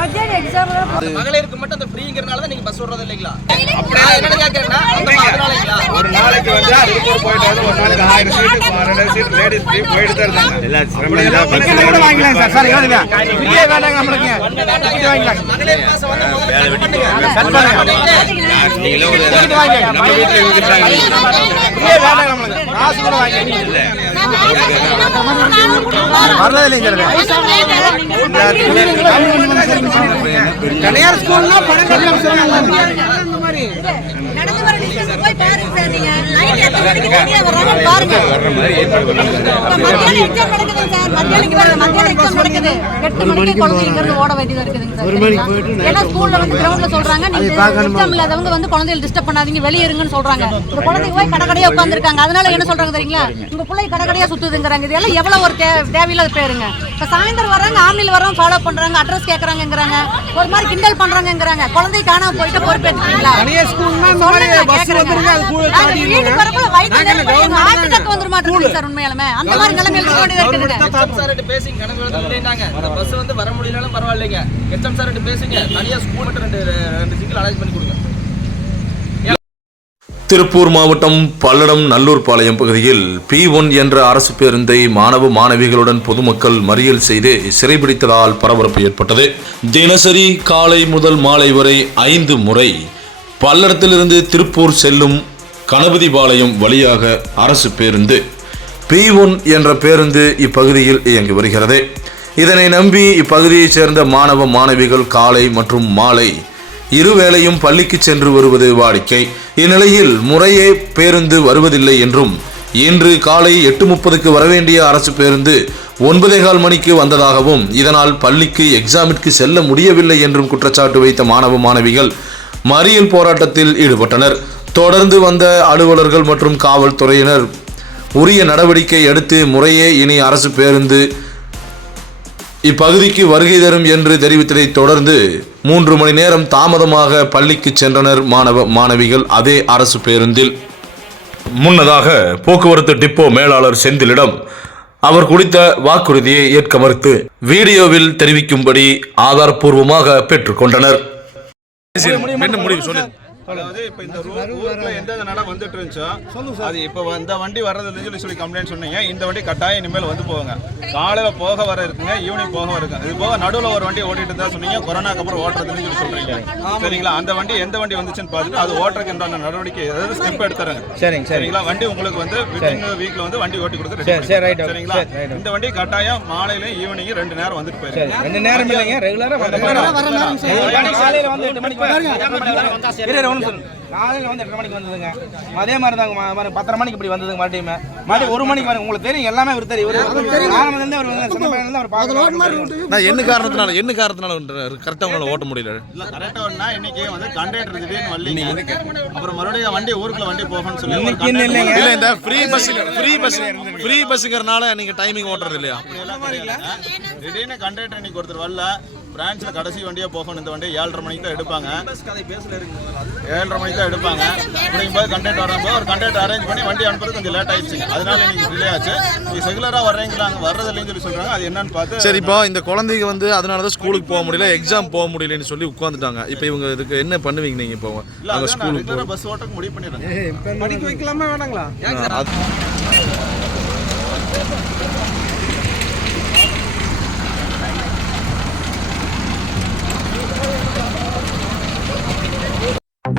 மத்தியானம் எக்ஸாம் மகளிருக்கு மட்டும் அந்த ஃப்ரீங்கிறனால தான் நீங்க பஸ் விடுறது இல்லைங்களா? என்ன கேட்கறேன்னா ஒரு நாளைக்கு வந்து அதுக்கு போயிட்டு வந்து ஒரு நாளைக்கு ஆயிரம் சீட்டு ரெண்டாயிரம் சீட்டு லேடிஸ் ஃப்ரீ போயிட்டு தான் இருந்தாங்க வாங்கிக்கலாம் சார். சார் எவ்வளவு ஃப்ரீயே வேண்டாங்க நம்மளுக்கு. டிக்கெட் வாங்கிக்கலாம். மகளிர் பாஸ் வந்து முதல்ல cut பண்ணுங்க. கட் பண்ணுங்க. டிக்கெட் வாங்கிக்கலாம். நம்ம வீட்டுல இருக்கிறாங்க ஃப்ரீயே வேண்டாங்க நம்மளுக்கு. காசு கூட வரல இல்லைங்கிறது தனியார் ஸ்கூல்னா பணம் நடந்து வர என்ன சொல்றாங்க தெரியுங்களா? உங்க பிள்ளை கடை சுத்துதுங்கிறாங்க. இதெல்லாம் எவ்வளவு ஒரு தே- தேவையில்லாத பேருங்க. இப்ப சாயந்தரம் வர்றாங்க ஆம்னில வர்றோம் ஃபாலோ பண்றாங்க அட்ரஸ் கேக்குறாங்கங்கறாங்க. ஒரு மாதிரி கிண்டல் பண்றாங்கங்கறாங்க. குழந்தை காணாம போயிட்டு பொறுப்பேற்றுக்கீங்களா பஸ் வந்து வர முடியலனாலும் பரவாயில்லைங்க. ஹெச்எம் பேசுங்க. தனியா ஸ்கூல் மட்டும் ரெண்டு ரெண்டு சிங்கிள் அரேஞ்ச் பண்ணி கொடுங்க. திருப்பூர் மாவட்டம் பல்லடம் நல்லூர் பாளையம் பகுதியில் பி ஒன் என்ற அரசு பேருந்தை மாணவ மாணவிகளுடன் பொதுமக்கள் மறியல் செய்து சிறைபிடித்ததால் பரபரப்பு ஏற்பட்டது. தினசரி காலை முதல் மாலை வரை ஐந்து முறை பல்லடத்திலிருந்து திருப்பூர் செல்லும் கணபதிபாளையம் வழியாக அரசு பேருந்து பி ஒன் என்ற பேருந்து இப்பகுதியில் இயங்கி வருகிறது. இதனை நம்பி இப்பகுதியைச் சேர்ந்த மாணவ மாணவிகள் காலை மற்றும் மாலை இருவேளையும் பள்ளிக்கு சென்று வருவது வாடிக்கை. இந்நிலையில் முறையே பேருந்து வருவதில்லை என்றும் இன்று காலை எட்டு முப்பதுக்கு வரவேண்டிய அரசு பேருந்து ஒன்பதே கால் மணிக்கு வந்ததாகவும் இதனால் பள்ளிக்கு எக்ஸாமிற்கு செல்ல முடியவில்லை என்றும் குற்றச்சாட்டு வைத்த மாணவ மாணவிகள் மறியல் போராட்டத்தில் ஈடுபட்டனர். தொடர்ந்து வந்த அலுவலர்கள் மற்றும் காவல்துறையினர் உரிய நடவடிக்கை எடுத்து முறையே இனி அரசு பேருந்து இப்பகுதிக்கு வருகை தரும் என்று தெரிவித்ததை தொடர்ந்து மூன்று மணி நேரம் தாமதமாக பள்ளிக்கு சென்றனர் மாணவ மாணவிகள் அதே அரசு பேருந்தில். முன்னதாக போக்குவரத்து டிப்போ மேலாளர் செந்திலிடம் அவர் குறித்த வாக்குறுதியை ஏற்க மறுத்து வீடியோவில் தெரிவிக்கும்படி ஆதாரப்பூர்வமாக பெற்றுக்கொண்டனர் என்ன முடிவு அதாவது இப்போ இந்த ரூ- ஊருக்குள்ள எந்தெந்த நடம் வந்துட்டு இருந்துச்சோ அது இப்போ இந்த வண்டி வர்றதுன்னு சொல்லி சொல்லி கம்ப்ளைண்ட் சொன்னீங்க. இந்த வண்டி கட்டாயம் இனிமேல் வந்து போகுங்க. காலையில் போக வர இருக்குங்க ஈவினிங் போக வர இருக்கு இது போக நடுவில் ஒரு வண்டி ஓட்டிட்டு இருந்தா சொன்னீங்க கொரோனாக்கு அப்புறம் ஓட்டுறதுன்னு சொல்லி சொல்றீங்க. சரிங்களா? அந்த வண்டி எந்த வண்டி வந்துச்சுன்னு பார்த்துட்டு அது ஓட்டுறதுக்கு உண்டான நடவடிக்கை அதாவது ஸ்டெப் எடுத்துறேங்க. சரிங்க சரி. சரிங்களா? வண்டி உங்களுக்கு வந்து வீக்ல வந்து வண்டி ஓட்டி கொடுத்து. சரிங்களா. இந்த வண்டி கட்டாயம் மாலையில ஈவினிங் ரெண்டு நேரம் வந்துட்டு போயிருங்க ரெண்டு நேரம் இல்லைங்க ரெகுலரா காலையில வந்து எட்டு மணிக்கு நிமிஷம். காலையில வந்து எட்டரை மணிக்கு வந்ததுங்க. அதே மாதிரி தாங்க பத்தரை மணிக்கு இப்படி வந்ததுங்க மறுபடியும். மறுபடியும் ஒரு மணிக்கு வரும் உங்களுக்கு தெரியும் எல்லாமே இவர் தெரியும். இவர் ஆரம்பத்துல இருந்து அவர் அவர் என்ன காரணத்தினால என்ன காரணத்தினால கரெக்டாக உங்களால் ஓட்ட முடியல? இல்ல கரெக்டா ஒண்ணா இன்னைக்கு வந்து கண்டக்டர் திடீர்னு வரலீங்க அப்புறம் மறுபடியும் வண்டி ஊருக்குள்ள வண்டி போகணும்னு சொல்லி இல்லைங்க. இல்ல இந்த free bus free bus free பஸ்ஸுங்கிறனால நீங்க டைமிங் ஓட்டுறது இல்லையா? அப்படியெல்லாம் கிடையாதுங்க. திடீர்னு கண்டக்டர் இன்னைக்கு ஒருத்தர் வரல. பிரான்ச்ல கடைசி வண்டியா போகணும். இந்த வண்டி ஏழரை மணிக்கு தான் எடுப்பாங்க. ஏழரை மணிக்கு தான் எடுப்பாங்க. அப்படிங்கும்போது கண்டக்டர் வரும்போது ஒரு கண்டக்டர் அரேஞ்ச் பண்ணி வண்டி அனுப்புறது கொஞ்சம் லேட் ஆயிடுச்சு. அதனால இன்னைக்கு டிலே ஆச்சு. நீங்க ரெகுலரா வர்றீங்களா? அங்க வர்றது இல்லைன்னு சொல்லி சொல்றாங்க. அது என்னன்னு பார்த்து சரி இப்போ இந்த குழந்தைங்க வந்து அதனால தான் ஸ்கூலுக்கு போக முடியல எக்ஸாம் போக முடியலன்னு சொல்லி உட்காந்துட்டாங்க இப்போ இவங்க இதுக்கு என்ன பண்ணுவீங்க நீங்க இப்போ? நான் ஸ்கூலுக்கு பஸ் ஓட்டக்கு முடிவு பண்ணிடுறேன். படிக்க வைக்கலாமா வேணாங்களா?